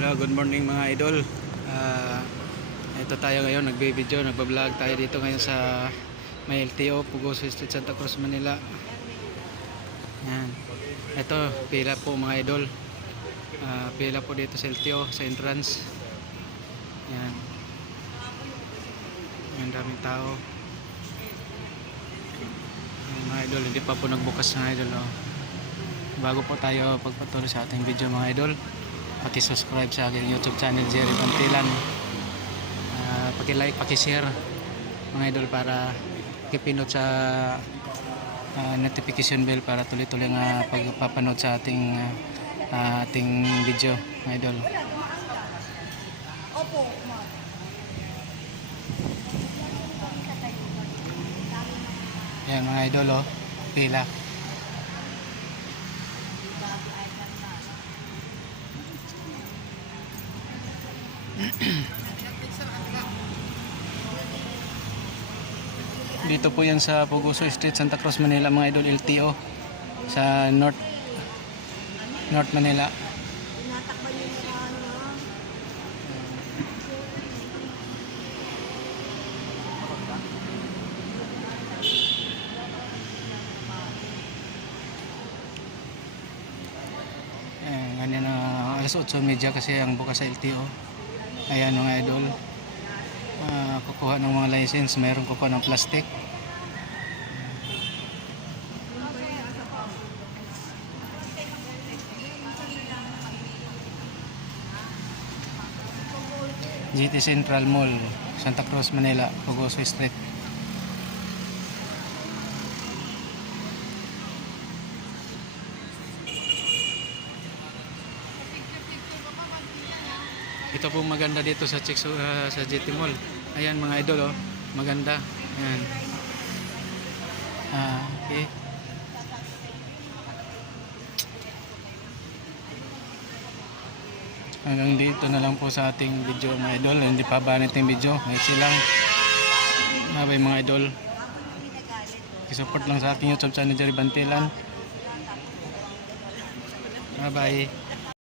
Hello, good morning mga idol. Ito tayo ngayon, nagbe-video, nagba-vlog tayo dito ngayon sa may LTO, Pugoso Street, Santa Cruz, Manila. Yan. Ito, pila po mga idol. Pila po dito sa LTO, sa entrance. Yan. Ang daming tao. Yan, mga idol, hindi pa po nagbukas mga idol. Oh. Bago po tayo pagpatuloy sa ating video mga idol, paki-subscribe sa aking YouTube channel Jerry Bantilan, paki-like, paki-share mga idol para kipindot sa notification bell para tuloy-tuloy nga pagpapanood sa ating video mga idol. Opo, yan mga idol, oh, pila. Dito po yan sa Pugoso Street, Santa Cruz, Manila mga idol, LTO sa North Manila. Ganyan na alas 8:30 kasi ang bukas sa LTO. Ayan mga idol, kukuha ng mga license, mayroong kukuha ng plastic. GT Central Mall, Santa Cruz, Manila, Pugoso Street. Ito po maganda dito sa sa GT Mall. Ayan mga idol, oh, maganda. Ayan. Okay. Hanggang dito na lang po sa ating video mga idol. Hindi pa ba natin video? Ngayon lang. Bye mga idol. I-support lang sa aking YouTube channel Jerry Bantilan. Bye bye.